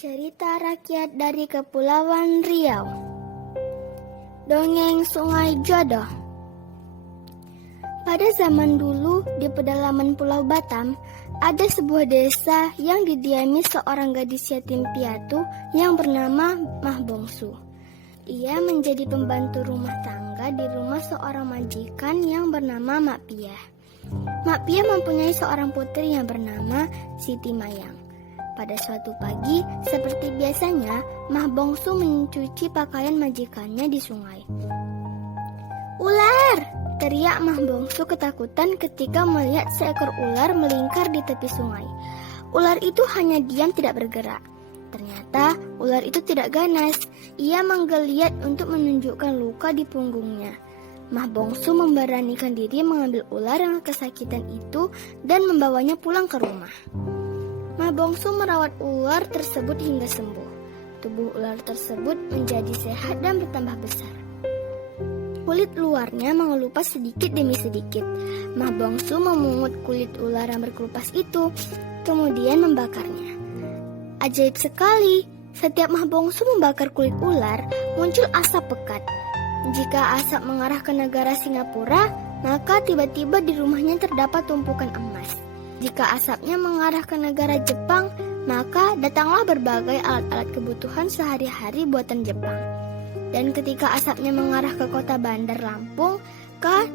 Cerita rakyat dari Kepulauan Riau. Dongeng Sungai Jodoh. Pada zaman dulu, di pedalaman Pulau Batam, ada sebuah desa yang didiami seorang gadis yatim piatu yang bernama Mah Bongsu. Ia menjadi pembantu rumah tangga di rumah seorang majikan yang bernama Mak Piah. Mak Piah mempunyai seorang putri yang bernama Siti Mayang. Pada suatu pagi, seperti biasanya, Mah Bongsu mencuci pakaian majikannya di sungai. "Ular!" teriak Mah Bongsu ketakutan ketika melihat seekor ular melingkar di tepi sungai. Ular itu hanya diam tidak bergerak. Ternyata ular itu tidak ganas. Ia menggeliat untuk menunjukkan luka di punggungnya. Mah Bongsu memberanikan diri mengambil ular yang kesakitan itu dan membawanya pulang ke rumah. Mah Bongsu merawat ular tersebut hingga sembuh. Tubuh ular tersebut menjadi sehat dan bertambah besar. Kulit luarnya mengelupas sedikit demi sedikit. Mah Bongsu memungut kulit ular yang berkelupas itu, kemudian membakarnya. Ajaib sekali, setiap Mah Bongsu membakar kulit ular, muncul asap pekat. Jika asap mengarah ke negara Singapura, maka tiba-tiba di rumahnya terdapat tumpukan emas. Jika asapnya mengarah ke negara Jepang, maka datanglah berbagai alat-alat kebutuhan sehari-hari buatan Jepang. Dan ketika asapnya mengarah ke kota bandar Lampung,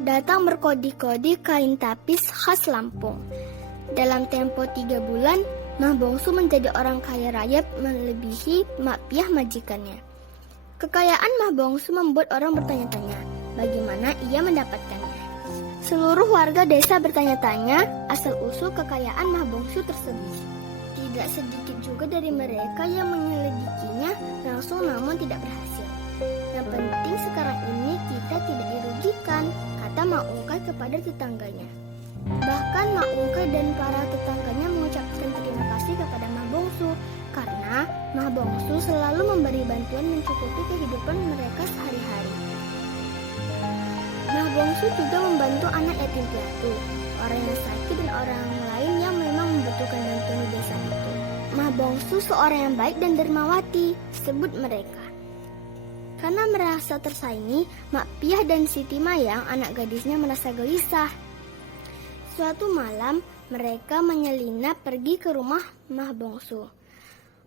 datang berkodi-kodi kain tapis khas Lampung. Dalam tempo 3 bulan, Mah Bongsu menjadi orang kaya raya melebihi Mak Piah majikannya. Kekayaan Mah Bongsu membuat orang bertanya-tanya, bagaimana ia mendapatkannya. Seluruh warga desa bertanya-tanya asal-usul kekayaan Mah Bongsu tersebut. Tidak sedikit juga dari mereka yang menyelidikinya langsung namun tidak berhasil. Yang penting sekarang ini kita tidak dirugikan, kata Mak Ungkai kepada tetangganya. Bahkan Mak Ungkai dan para tetangganya mengucapkan terima kasih kepada Mah Bongsu karena Mah Bongsu selalu memberi bantuan mencukupi kehidupan mereka sehari-hari. Mah Bongsu juga membantu anak yatim piatu, orang yang sakit dan orang lain yang memang membutuhkan bantuan di desa itu. Mah Bongsu seorang yang baik dan dermawati, sebut mereka. Karena merasa tersaingi, Mak Piah dan Siti Mayang, anak gadisnya, merasa gelisah. Suatu malam, mereka menyelinap pergi ke rumah Mah Bongsu.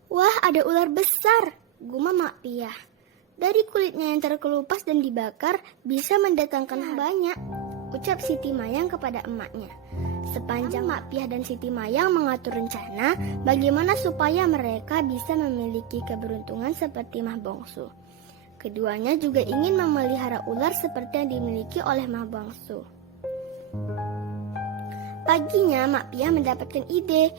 "Wah, ada ular besar," gumam Mak Piah. "Dari kulitnya yang terkelupas dan dibakar bisa mendatangkan banyak," ucap Siti Mayang kepada emaknya. Sepanjang Mak Piah dan Siti Mayang mengatur rencana bagaimana supaya mereka bisa memiliki keberuntungan seperti Mah Bongsu. Keduanya juga ingin memelihara ular seperti yang dimiliki oleh Mah Bongsu. Paginya Mak Piah mendapatkan ide.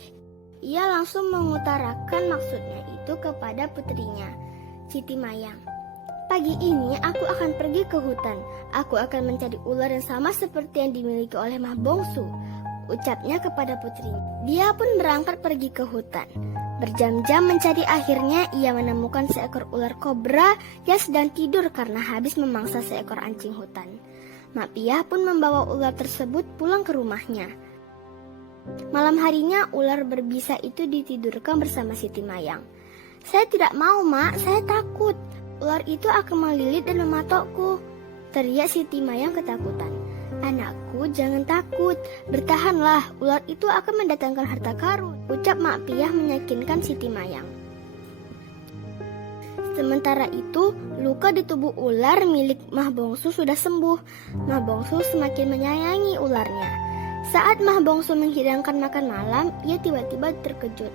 Ia langsung mengutarakan maksudnya itu kepada putrinya, Siti Mayang. "Pagi ini aku akan pergi ke hutan. Aku akan mencari ular yang sama seperti yang dimiliki oleh Mah Bongsu," ucapnya kepada putrinya. Dia pun berangkat pergi ke hutan. Berjam-jam mencari, akhirnya ia menemukan seekor ular kobra yang sedang tidur karena habis memangsa seekor anjing hutan. Mak Piah pun membawa ular tersebut pulang ke rumahnya. Malam harinya ular berbisa itu ditidurkan bersama Siti Mayang. "Saya tidak mau, Mak, saya takut. Ular itu akan melilit dan mematokku," teriak Siti Mayang ketakutan. "Anakku, jangan takut. Bertahanlah, ular itu akan mendatangkan harta karun," ucap Mak Piah meyakinkan Siti Mayang. Sementara itu, luka di tubuh ular milik Mah Bongsu sudah sembuh. Mah Bongsu semakin menyayangi ularnya. Saat Mah Bongsu menghidangkan makan malam, ia tiba-tiba terkejut.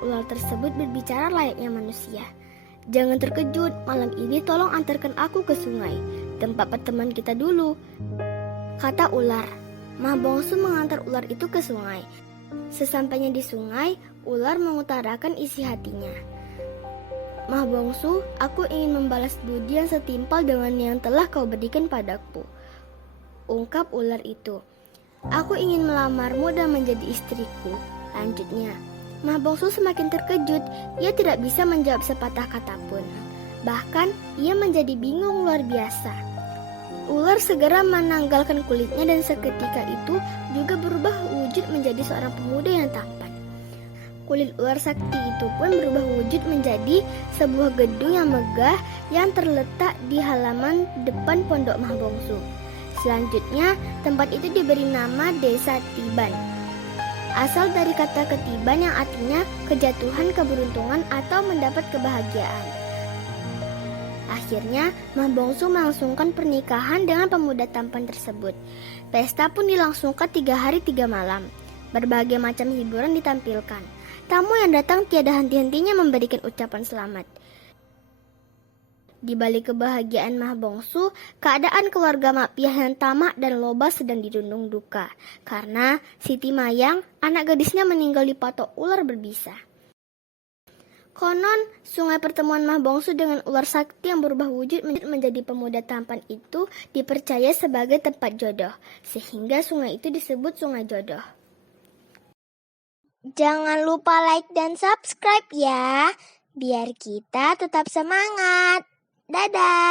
Ular tersebut berbicara layaknya manusia. "Jangan terkejut, malam ini tolong antarkan aku ke sungai, tempat pertemuan kita dulu," kata ular. Mah Bongsu mengantar ular itu ke sungai. Sesampainya di sungai, ular mengutarakan isi hatinya. "Mah Bongsu, aku ingin membalas budi yang setimpal dengan yang telah kau berikan padaku," ungkap ular itu. "Aku ingin melamarmu dan menjadi istriku," lanjutnya. Mah Bongsu semakin terkejut. Ia tidak bisa menjawab sepatah kata pun. Bahkan ia menjadi bingung luar biasa. Ular segera menanggalkan kulitnya dan seketika itu juga berubah wujud menjadi seorang pemuda yang tampan. kulit ular sakti itu pun berubah wujud menjadi sebuah gedung yang megah yang terletak di halaman depan Pondok Mahbongsu. Selanjutnya, tempat itu diberi nama Desa Tiban. Asal dari kata ketiban yang artinya kejatuhan keberuntungan atau mendapat kebahagiaan. Akhirnya, Mahbongsu melangsungkan pernikahan dengan pemuda tampan tersebut. Pesta pun dilangsungkan 3 hari 3 malam. Berbagai macam hiburan ditampilkan. Tamu yang datang tiada henti-hentinya memberikan ucapan selamat. Di balik kebahagiaan Mahbongsu, keadaan keluarga Makpiah yang tamak dan loba sedang dirundung duka. Karena Siti Mayang, anak gadisnya meninggal dipatok ular berbisa. Konon, sungai pertemuan Mahbongsu dengan ular sakti yang berubah wujud menjadi pemuda tampan itu dipercaya sebagai tempat jodoh, sehingga sungai itu disebut Sungai Jodoh. Jangan lupa like dan subscribe ya, biar kita tetap semangat. Dadah!